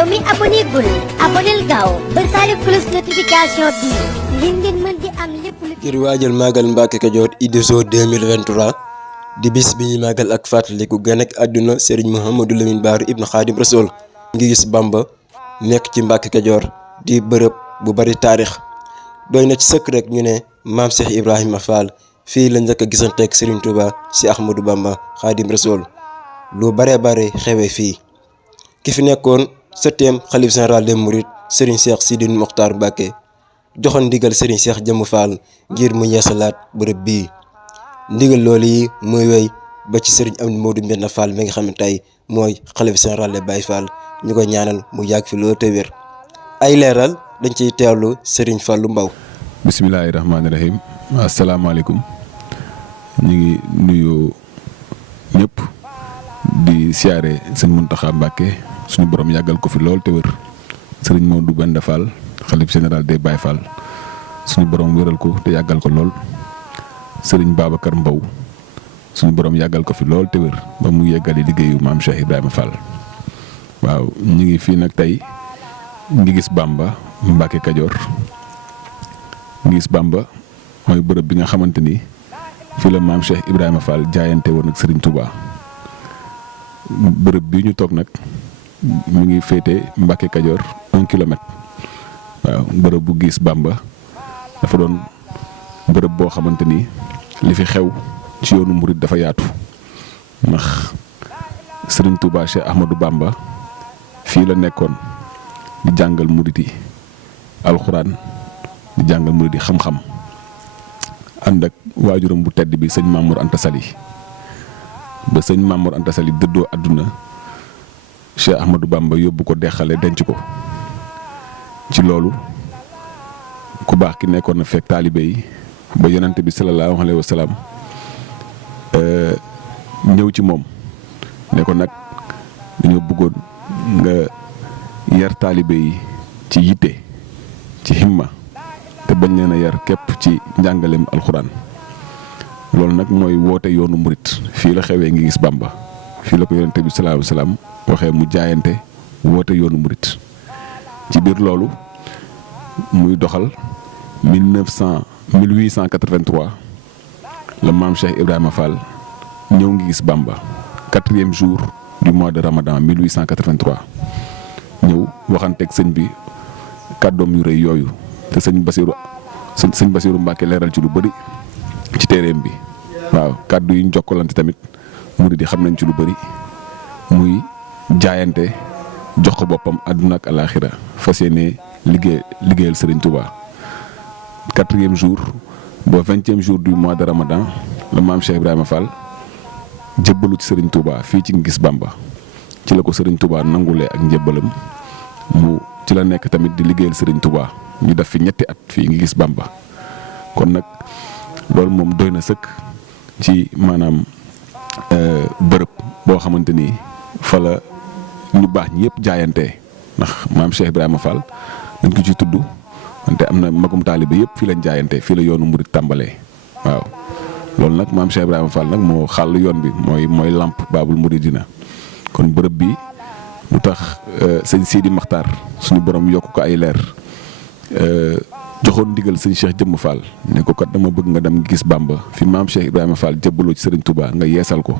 yow mi abonné gul abonneel gaaw bësaale cloche notification bi ngir ngeen mën di am lépp lu. ngir waajal màggal Mbacke Kadior Idou 2023 di bis bi ñuy màggal ak fàttaliku gën ak àdduna Serigne Mouhamadou Lamine Bara Ibn Khadim Rasoul ngi gis Bamba nekk ci Mbacke Kadior di bërëb bu bari taarix doy na ci sëkk rek ñu ne maam Cheikh Ibrahima Fall fii la njëkk a gisanteeg Serigne Touba si Ahmadou Bamba Khadim Rasoul lu bare bare xewe fii ki fi nekkoon 7e xalif général des Mourides Serigne Cheikh Sidi Mokhtar Mbacké joxoon ndigal Serigne Cheikh Jëmm Fall ngir mu yeesalaat bërëb bii ndigal loolu yi muy wéy ba ci Serigne Amdi Modou Mbenn Fall mi nga xam ne tey mooy xalif général des Baye Fall ñu ko ñaanal mu yàgg fi loolu te wér ay leeral dañ ciy teewlu Serigne Fallou Mbaw. bismillaahi rahmaani rahim asalaamaaleykum ñu ngi nuyu ñëpp di siyaare sëñ Mountakha Mbacké suñu borom yàggal ko fi lool te wér sëriñ Modou Mbenn Fall xalif général des Baye Fall suñu borom wéral ko te yàggal ko lool sëriñ Babacar Mbow suñu borom yàggal ko fi lool te wér ba mu yeggali liggéeyu maam Cheikh Ibrahima Fall waaw ñu ngi fii nag tey ngi gis Bamba Mbacke Kadior ngi gis Bamba mooy bërëb bi nga xamante ni fii la maam Cheikh Ibrahima Fall jaayante woon ak Serigne Touba bërëb bii ñu toog nag mu ngi féete Mbacke Kadior 1 kilomètre waaw bërëb bu gis Bamba dafa doon bërëb boo xamante ni li fi xew ci yoonu murit dafa yaatu ndax Serigne Touba Cheikh Ahmadou Bamba fii la nekkoon di jàngal murit yi alxuraan di jàngal murit yi xam-xam ànd ak waajuram bu tedd bi sëñ Mamour Anta Sali ba sëñ Mamour Anta Sali dëddoo àdduna Cheikh Ahmadou Bamba yóbbu ko dexale denc ko ci loolu ku baax ki nekkoon na fekk taalibe yi ba yonante bi salallaahu alayhi wa salaam ñëw ci moom ne ko nag dañoo bëggoon nga yar taalibe yi ci yitte ci himma te bañ leen a yar képp ci njàngaleem alxuraan loolu nag mooy woote yoonu murit fii la xewee ngi gis Bamba fii la ko yonante bi salallaahu alayhi wa salaam waxee mu jaayante woote yoonu murit ci biir loolu muy doxal 1883 la maam Cheikh Ibrahima Fall ñëw ngi gis Bamba 4e jour du mois de Ramadan 1883 ñëw waxanteeg sëñ bi kàddoom yu rëy yooyu te sëñ Basiru Mbacke leeral ci lu bëri ci téereem bi waaw kàddu yi ñu jokkalante tamit murid yi xam nañ ci lu bëri muy jaayante jox ko boppam àdduna ak alaaxira fas yéene liggéeyal Serigne Touba 4e jour ba 20e jour du mois de Ramadan la maam Cheikh Ibrahima Fall jébbalu ci Serigne Touba fii ci Ngis Bamba ci la ko Serigne Touba nangulee ak njébbalam mu ci la nekk tamit di liggéeyal Serigne Touba ñu def fi ñetti at fii Ngis Bamba kon nag loolu moom doy na sëkk ci maanaam bërëb boo xamante ni fa la ñu baax ñi yëpp jaayantee ndax maam Cheikh Ibrahima Fall dañ ko ci tudd wante am na magum taalibe yëpp fii lañ jaayantee fii la yoonu murit tàmbalee waaw loolu nag maam Cheikh Ibrahima Fall nag moo xàll yoon bi mooy lamp baabul muridina kon bërëb bi lu tax sëñ Sidi Maxtaar suñu borom yokk ko ay leer joxoon ndigal sëñ Cheikh Jëmm Fall ne ko kat dama bëgg nga dem gis Bamba fi maam Cheikh Ibrahima Fall jébbaloo ci Serigne Touba nga yeesal ko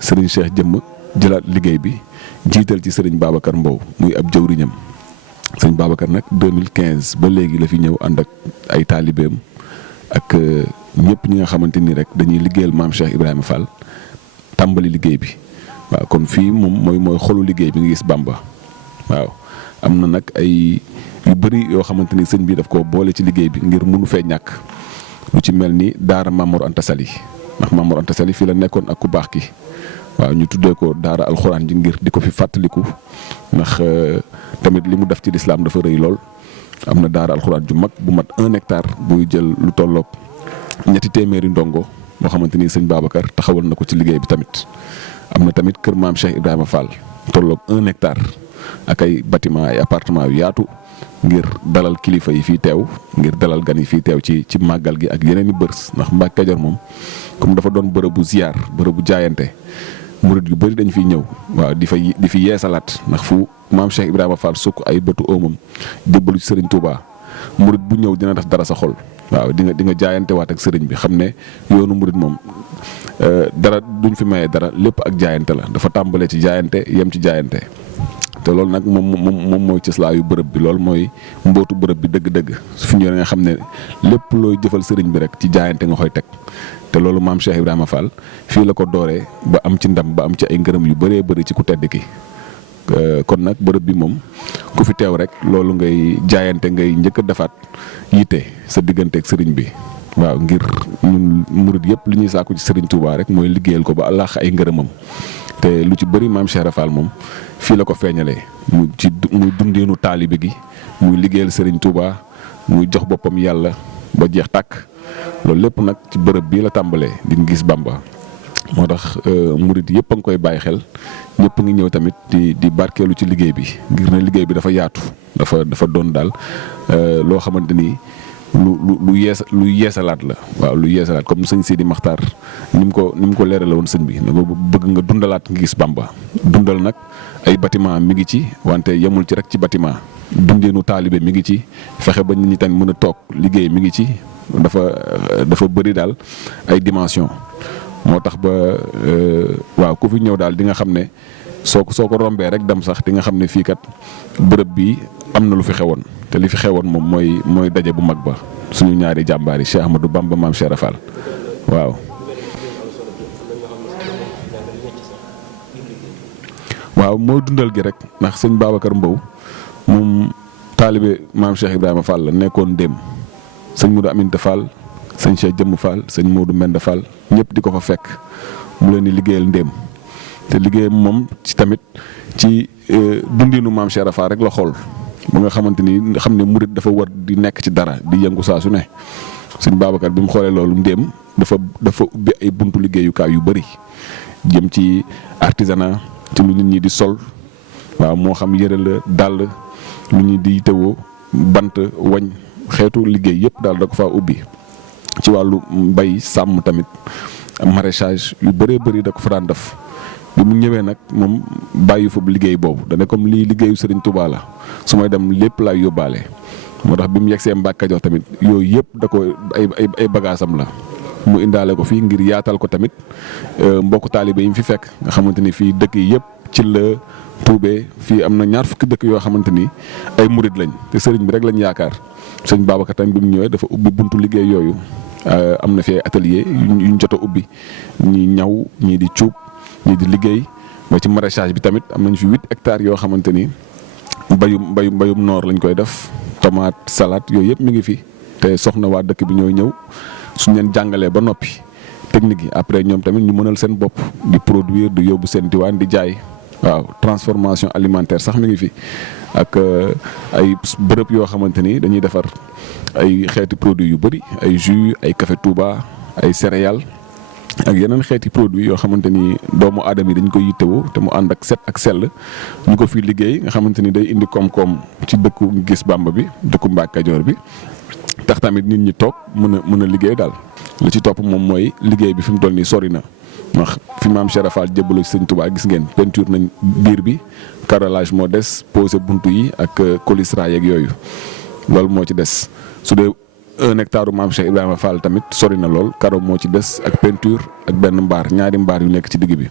Serigne Cheikh Jëmm jëlaat liggéey bi jiital ci Serigne Babacar Mbow muy ab jëwriñam sëñ Babacar nag 2015 ba léegi la fi ñëw ànd ak ay taalibeem ak ñëpp ñi nga xamante ni rek dañuy liggéeyal maam Cheikh Ibrahima Fall tàmbali liggéey bi waaw kon fii moom mooy xolu liggéey bi nga gis Bamba waaw am na nag ay yu bëri yoo xamante ni sëñ bi daf ko boole ci liggéey bi ngir mënu fee ñàkk lu ci mel ni daara Mamour Anta Sali ndax Mamour Anta Sali fii la nekkoon ak ku baax ki waaw ñu tuddee ko daara alxuraan ji ngir di ko fi fàttaliku ndax tamit li mu def ci lislaam dafa rëy lool am na daara alxuraan ju mag bu mat 1 hectare buy jël lu tolloog 200 ndongo boo xamante ni sëñ Babacar taxawal na ko ci liggéey bi tamit am na tamit kër maam Cheikh Ibrahima Fall tolloog 1 hectare ak ay bâtiment ay appartement yu yaatu ngir dalal kilifa yi fii teew ngir dalal gan yi fii teew ci màggal gi ak yeneen i bërs ndax Mbacke Kadior moom comme dafa doon bërëbu ziar bërëbu jaayante murid yu bëri dañ fiy ñëw waaw di fi yeesalaat ndax fu maam Cheikh Ibrahima Fall sukk ay bëtu oomam jébbalu ci sëriñ Touba murid bu ñëw dina def dara sa xol waaw di nga jaayante waat ak sëriñ bi xam ne yoonu murid moom dara duñ fi maye dara lépp ak jaayante la dafa tàmbalee ci jaayante yem ci jaayante te loolu nag moom mooy cëslaayu bërëb bi loolu mooy mbootu bërëb bi dëgg-dëgg su fi ñëwee nga xam ne lépp looy jëfal sëriñ bi rek ci jaayante nga koy teg te loolu maam Cheikh Ibrahima Fall fii la ko dooree ba am ci ndam ba am ci ay ngërëm yu bëree bëri ci ku tedd ki kon nag bërëb bi moom ku fi teew rek loolu ngay jaayante ngay njëkk a defaat yitte sa digganteeg sëriñ bi waaw ngir ñun murid yëpp li ñuy sàkku ci sëriñ Touba rek mooy liggéeyal ko ba àllaax ay ngërëmam te lu ci bëri maam Cheikh Fall moom fii la ko feeñalee muy dundeenu taalibe gi muy liggéeyal sëriñ Touba muy jox boppam yàlla ba jeex tàkk loolu lépp nag ci bërëb bii la tàmbalee di nga gis Bamba moo tax murid yëpp a ngi koy bàyyi xel ñëpp ngi ñëw tamit di barkeelu ci liggéey bi ngir ne liggéey bi dafa yaatu dafa doon daal loo xamante ni lu yeesalaat la waaw lu yeesalaat comme sëñ Sidi Maxtaar ni mu ko leerale woon sëñ bi ne ko bëgg nga dundalaat nga gis Bamba dundal nag ay bâtiment mi ngi ci wante yemul ci rek ci bâtiment dundeenu taalibe mi ngi ci fexe ba nit ñi tamit mën a toog liggéey mi ngi ci dafa bëri daal ay dimension moo tax ba waaw ku fi ñëw daal di nga xam ne soo ko rombee rek dem sax di nga xam ne fii kat bërëb bi am na lu fi xewoon te li fi xewoon moom mooy daje bu mag ba suñu ñaari jàmbaar yi Cheikh Ahmadou Bamba maam Cheikh Rafal waaw mooy dundal gi rek ndax sëñ Babacar Mbow moom taalibe maam Cheikh Ibrahima Fall la nekkoon démb sëñ Modou Aminta Fall sëñ Cheikh Jëmm Fall sëñ Modou Mende Fall ñëpp di ko fa fekk mu leen di liggéeyal ndéem te liggéeyam moom ci tamit ci dundinu maam Cheikh Rafal rek la xool ba nga xamante ni xam ne murit dafa war di nekk ci dara di yëngu saa su ne sëñ Babacar bi mu xoolee loolu ndéem dafa ubbi ay buntu liggéeyukaay yu bëri jëm ci artisanat ci lu nit ñi di sol waaw moo xam yëre la dàll lu ñuy di tewoo bant wañ xeetu liggéey yëpp daal da ko faa ubbi ci wàllu mbay sàmm tamit maraîchage yu bëree bëri da ko fa daan def bi mu ñëwee nag moom bàyyi fa liggéey boobu dana comme lii liggéeyu Serigne Touba la su may dem lépp laay yóbbaale moo tax bi mu yegsee Mbàkke Kajoor tamit yooyu yëpp da ko ay bagaasam la mu indaale ko fii ngir yaatal ko tamit mbokku taalibe yi mu fi fekk nga xamante ni fii dëkk yi yëpp ci la tuubee fii am na ñaar fukki dëkk yoo xamante ni ay murid lañ te sëriñ bi rek lañ yaakaar sëñ Babacar tamit bi mu ñëwee dafa ubbi buntu liggéey yooyu am na fi ay atelier yuñ jot a ubbi ñi ñaw ñii di cuub ñii di liggéey ba ci maraîchage bi tamit am nañ fi 8 hectares yoo xamante ni mbayum noor lañ koy def tomate salade yooyu yëpp mi ngi fi te soxna waa dëkk bi ñooy ñëw suñ leen jàngalee ba noppi technique yi après ñoom tamit ñu mënal seen bopp di produire di yóbbu seen diwaan di jaay waaw transformation alimentaire sax mi ngi fi ak ay bërëb yoo xamante ni dañuy defar ay xeeti produits yu bëri ay jus ay café Touba ay céréales ak yeneen xeeti produits yoo xamante ni doomu aadama yi dañ koy yittewoo te mu ànd ak set ak sell ñu ko fi liggéey nga xamante ni day indi koom-koom ci dëkku Gis Bamba bi dëkku Mbàkke Kajoor bi tax tamit nit ñi toog mën a liggéey daal. li ci topp moom mooy liggéey bi fi mu toll nii sori na ndax fi maam Cheikh Rafal jébbaloo ci sëñ Touba gis ngeen peinture nañ biir bi carrelage moo des posé buntu yi ak colisra yeeg yooyu loolu moo ci des su dee 1 hectare maam Cheikh Ibrahima Fall tamit sori na lool karo moo ci des ak peinture ak benn ñaari mbaar yu nekk ci digg bi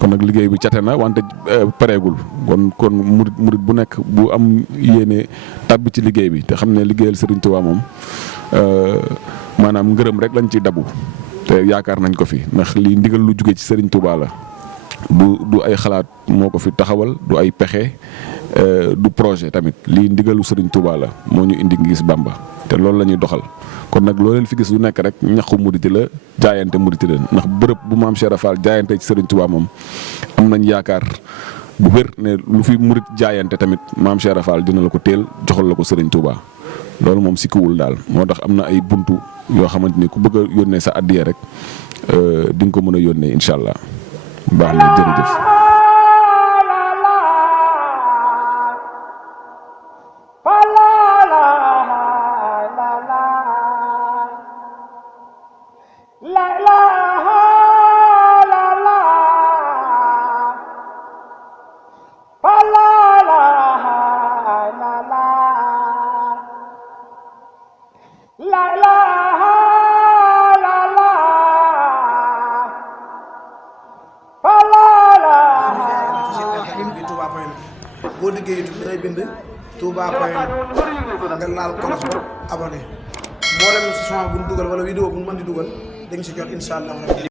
kon nag liggéey bi cate na wante pareegul kon murit bu nekk bu am yéene tàbbi ci liggéey bi te xam ne liggéeyal Serigne Touba moom maanaam ngërëm rek lañ ci dabu te yaakaar nañ ko fi ndax lii ndigal lu jóge ci Serigne Touba la du ay xalaat moo ko fi taxawal du ay pexe du projet tamit lii ndigalu Serigne Touba la moo ñu indi Gis Bamba te loolu la ñuy doxal kon nag loo leen fi gis lu nekk rek ñaxu muriti la jaayante muriti la ndax bërëb bu maam Cheikh Rafal jaayante ci Serigne Touba moom am nañ yaakaar bu wér ne lu fi murit jaayante tamit maam Cheikh Rafal dina la ko teel joxal la ko Serigne Touba loolu moom sikkuwul daal moo tax am na ay buntu yoo xamante ni ku bëgg a yónnee sa addiya rek di nga ko mën a yónnee incha allah baax na jërëjëf. boo liggéey YouTube day bind touba.net nga laal kolos ba abonné mboolem son bu ñu dugal wala vidéo bu ñu mën di dugal dañ si jot incha allah.